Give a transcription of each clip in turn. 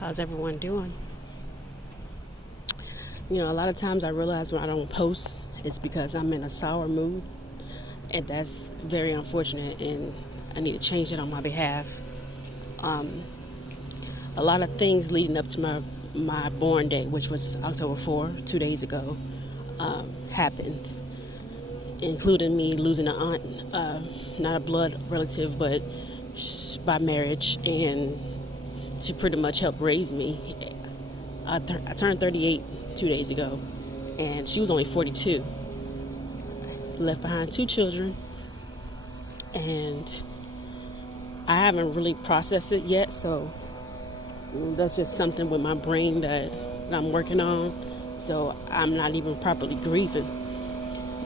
How's everyone doing? A lot of times I realize when I don't post, it's because I'm in a sour mood, and that's very unfortunate, and I need to change it on my behalf. A lot of things leading up to my born day, which was October 4, 2 days ago, happened, including me losing an aunt, not a blood relative, but by marriage, and she pretty much helped raise me. I turned 38 2 days ago, and she was only 42. Left behind two children, and I haven't really processed it yet, so that's just something with my brain that I'm working on, so I'm not even properly grieving.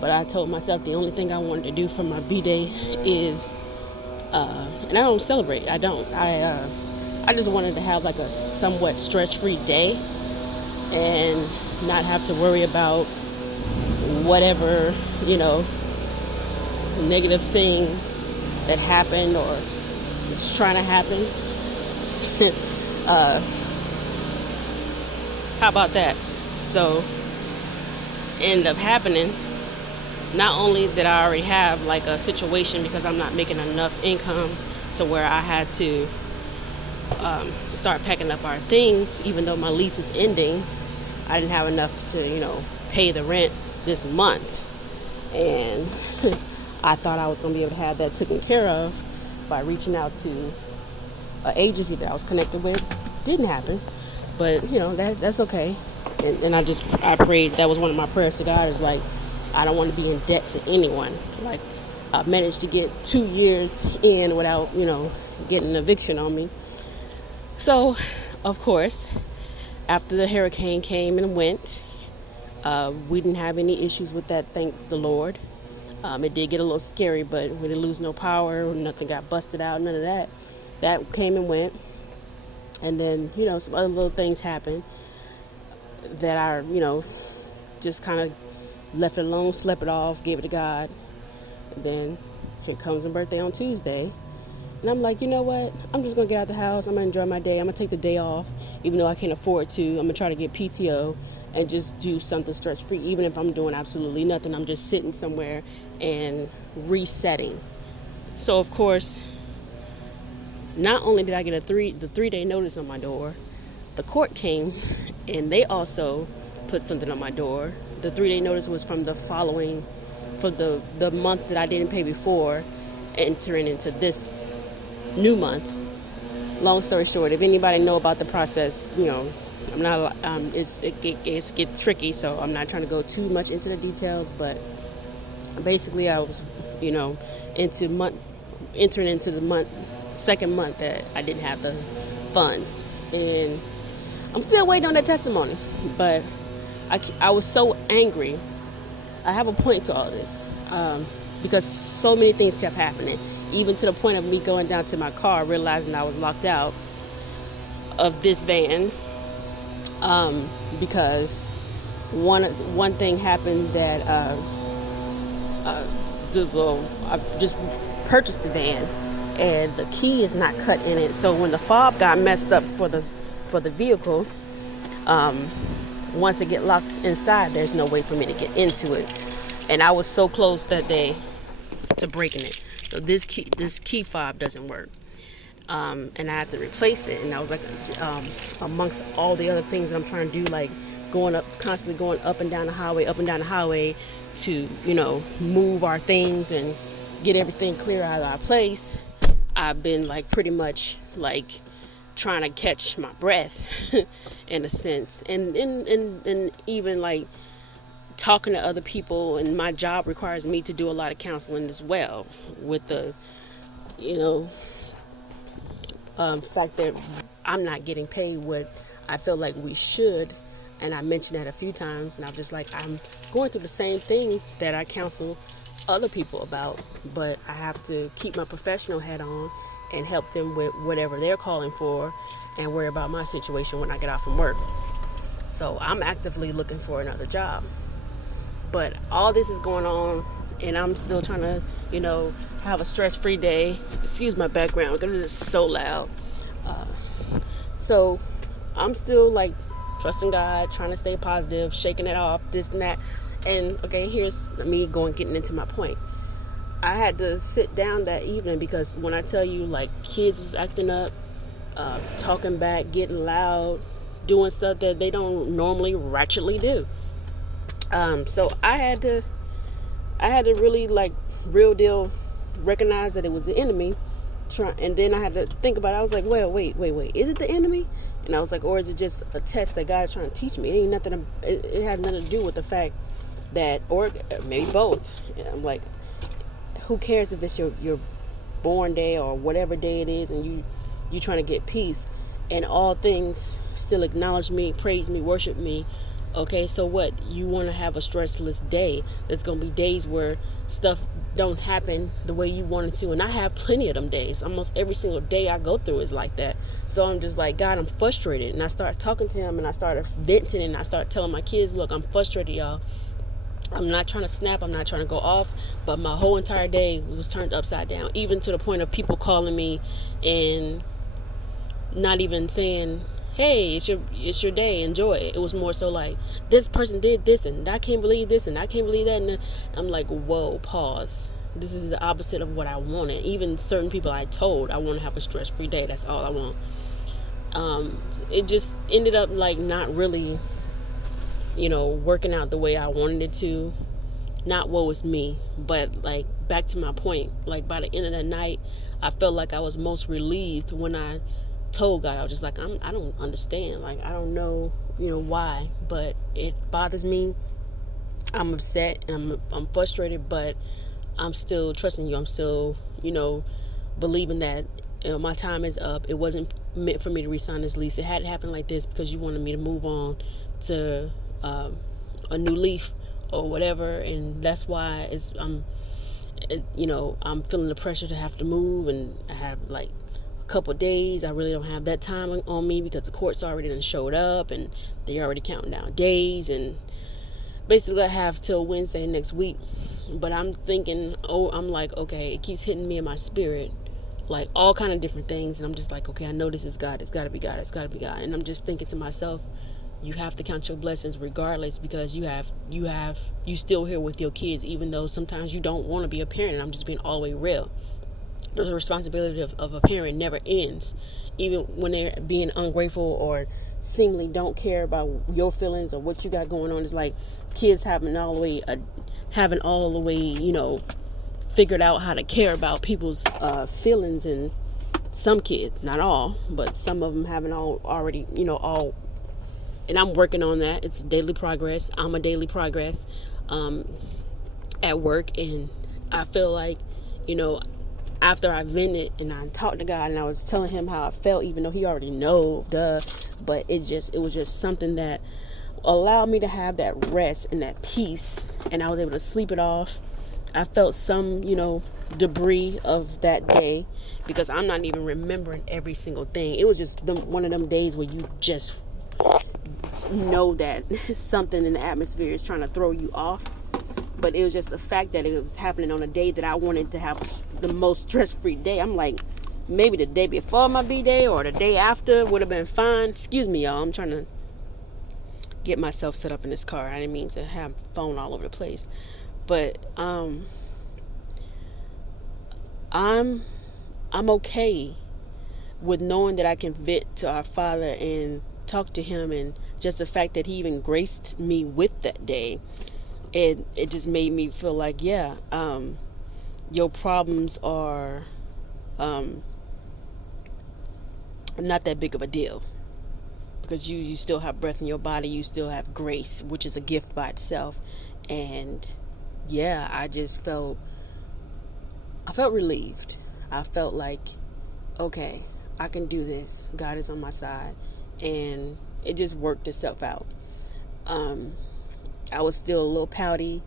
But I told myself the only thing I wanted to do for my B-Day is, and I don't celebrate, I don't. I just wanted to have like a somewhat stress-free day and not have to worry about whatever, negative thing that happened or is trying to happen. How about that? So, ended up happening. Not only did I already have like a situation because I'm not making enough income to where I had to start packing up our things, even though my lease is ending. I didn't have enough to, pay the rent this month. And I thought I was going to be able to have that taken care of by reaching out to an agency that I was connected with. Didn't happen. But, that's okay. And I prayed, that was one of my prayers to God, is like, I don't want to be in debt to anyone. Like, I managed to get 2 years in without, getting an eviction on me. So, of course, after the hurricane came and went, we didn't have any issues with that, thank the Lord. It did get a little scary, but we didn't lose no power, nothing got busted out, none of that. That came and went. And then, some other little things happened that I, just kind of left it alone, slept it off, gave it to God. And then here comes my birthday on Tuesday. And I'm like, you know what? I'm just going to get out the house. I'm going to enjoy my day. I'm going to take the day off, even though I can't afford to. I'm going to try to get PTO and just do something stress-free. Even if I'm doing absolutely nothing, I'm just sitting somewhere and resetting. So, of course, not only did I get the 3-day notice on my door, the court came and they also put something on my door. The 3-day notice was from the following, for the month that I didn't pay before, entering into this new month. Long story short, if anybody know about the process, I'm not. It gets tricky, so I'm not trying to go too much into the details. But basically, I was, entering into the second month that I didn't have the funds, and I'm still waiting on that testimony. But I was so angry. I have a point to all this. Because so many things kept happening, even to the point of me going down to my car, realizing I was locked out of this van, because one thing happened that I just purchased the van, and the key is not cut in it. So when the fob got messed up for the vehicle, once it get locked inside, there's no way for me to get into it, and I was so close that day to breaking it. So this key fob doesn't work, and I have to replace it. And I was like, amongst all the other things that I'm trying to do, like constantly going up and down the highway to move our things and get everything clear out of our place. I've been like pretty much like trying to catch my breath in a sense, and even like talking to other people, and my job requires me to do a lot of counseling as well, with the fact that I'm not getting paid what I feel like we should. And I mentioned that a few times, and I'm just like, I'm going through the same thing that I counsel other people about, but I have to keep my professional hat on and help them with whatever they're calling for, and worry about my situation when I get off from work. So I'm actively looking for another job. But all this is going on and I'm still trying to, have a stress-free day. Excuse my background because it's so loud. So I'm still like trusting God, trying to stay positive, shaking it off, this and that. And okay, here's me getting into my point. I had to sit down that evening because when I tell you, like, kids was acting up, talking back, getting loud, doing stuff that they don't normally ratchetly do. So I had to really, like, real deal recognize that it was the enemy. And then I had to think about it. I was like, well, wait, is it the enemy? And I was like, or is it just a test that God's trying to teach me? It ain't nothing. It had nothing to do with the fact that, or maybe both. And I'm like, who cares if it's your born day or whatever day it is, and you trying to get peace, and all things still acknowledge me, praise me, worship me. Okay, so what? You want to have a stressless day. There's going to be days where stuff don't happen the way you want it to. And I have plenty of them days. Almost every single day I go through is like that. So I'm just like, God, I'm frustrated. And I started talking to him, and I started venting, and I started telling my kids, look, I'm frustrated, y'all. I'm not trying to snap. I'm not trying to go off. But my whole entire day was turned upside down, even to the point of people calling me and not even saying, hey, it's your day, enjoy it. It was more so like, this person did this, and I can't believe this, and I can't believe that. And I'm like, whoa, pause. This is the opposite of what I wanted. Even certain people I told I want to have a stress-free day. That's all I want. It just ended up like not really, working out the way I wanted it to. Not woe is me, but like back to my point, like by the end of the night, I felt like I was most relieved when I told God. I was just like, I don't understand. Like, I don't know, why, but it bothers me. I'm upset and I'm frustrated, but I'm still trusting you. I'm still, believing that my time is up. It wasn't meant for me to resign this lease. It hadn't happened like this because you wanted me to move on to a new leaf or whatever, and that's why I'm feeling the pressure to have to move, and I have like couple days. I really don't have that time on me because the court's already done showed up and they're already counting down days, and basically I have till Wednesday next week. But I'm thinking, I'm like, okay, it keeps hitting me in my spirit, like all kind of different things, and I'm just like, okay, I know this is God. It's got to be God. It's got to be God. And I'm just thinking to myself, you have to count your blessings regardless, because you still here with your kids, even though sometimes you don't want to be a parent. And I'm just being all the way real. The responsibility of a parent never ends, even when they're being ungrateful or seemingly don't care about your feelings or what you got going on. It's like kids having all the way figured out how to care about people's feelings, and some kids, not all, but some of them having already and I'm working on that. It's daily progress. I'm a daily progress at work, and I feel like after I vented and I talked to God and I was telling him how I felt, even though he already know, but it was just something that allowed me to have that rest and that peace, and I was able to sleep it off. I felt some, debris of that day, because I'm not even remembering every single thing. It was just one of them days where you just know that something in the atmosphere is trying to throw you off. But it was just the fact that it was happening on a day that I wanted to have the most stress-free day. I'm like, maybe the day before my B-day or the day after would have been fine. Excuse me, y'all. I'm trying to get myself set up in this car. I didn't mean to have phone all over the place. But I'm okay with knowing that I can vent to our Father and talk to him, and just the fact that he even graced me with that day. It just made me feel like, yeah, your problems are not that big of a deal, because you still have breath in your body, you still have grace, which is a gift by itself. And yeah, I felt relieved. I felt like, okay, I can do this. God is on my side, and it just worked itself out. I was still a little pouty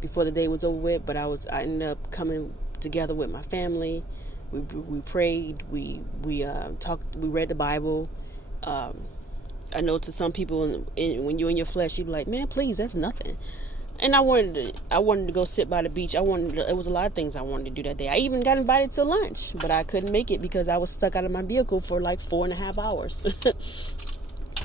before the day was over with, but I ended up coming together with my family. We prayed, we talked, we read the Bible. I know to some people, when you're in your flesh, you're like, man, please, that's nothing. And I wanted to go sit by the beach. It was a lot of things I wanted to do that day. I even got invited to lunch, but I couldn't make it because I was stuck out of my vehicle for like 4.5 hours.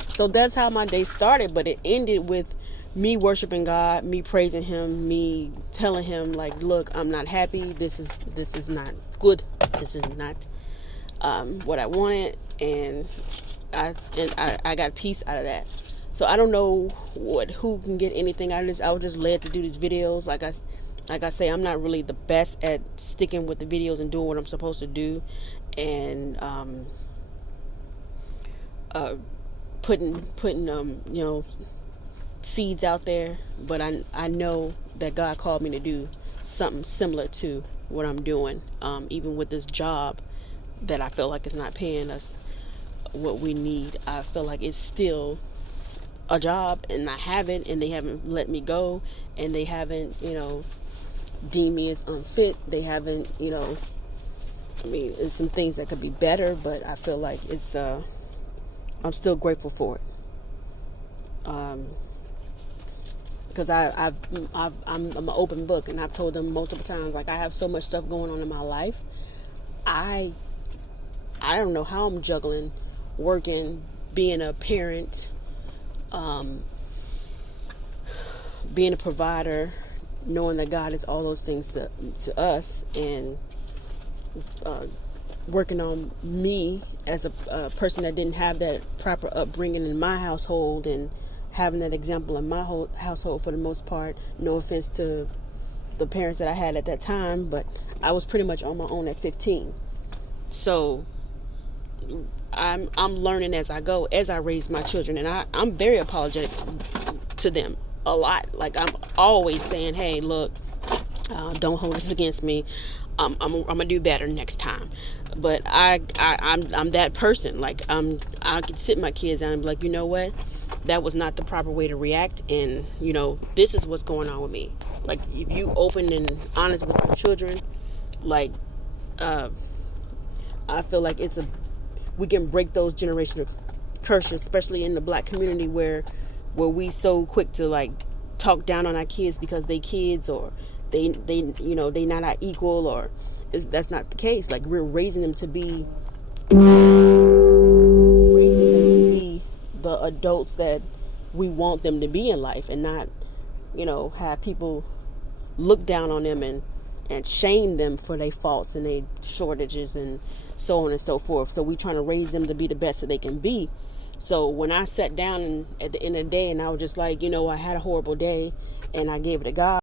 So that's how my day started, but it ended with me worshiping God, me praising him, me telling him like, look, I'm not happy. This is not good. This is not what I wanted, and I got peace out of that. So I don't know who can get anything out of this. I was just led to do these videos. Like I say, I'm not really the best at sticking with the videos and doing what I'm supposed to do, and putting seeds out there. But I know that God called me to do something similar to what I'm doing, even with this job that I feel like is not paying us what we need. I feel like it's still a job, and I have it, and they haven't let me go, and they haven't deemed me as unfit. They haven't I mean, there's some things that could be better, but I feel like it's I'm still grateful for it, because I'm an open book, and I've told them multiple times, like, I have so much stuff going on in my life. I don't know how I'm juggling working, being a parent, being a provider, knowing that God is all those things to us, and working on me as a person that didn't have that proper upbringing in my household, and having that example in my whole household for the most part. No offense to the parents that I had at that time, but I was pretty much on my own at 15. So I'm learning as I go, as I raise my children, and I'm very apologetic to them a lot. Like, I'm always saying, hey, look, don't hold this against me. I'm gonna do better next time. But I'm that person. Like, I could sit my kids down and be like, you know what, that was not the proper way to react, and this is what's going on with me. Like, if you open and honest with your children, like, I feel like we can break those generational curses, especially in the Black community, where we so quick to like talk down on our kids because they kids, or they not our equal, or that's not the case. Like, we're raising them to be the adults that we want them to be in life, and not have people look down on them and shame them for their faults and their shortages and so on and so forth. So we trying to raise them to be the best that they can be. So when I sat down at the end of the day, and I was just like, I had a horrible day, and I gave it to God.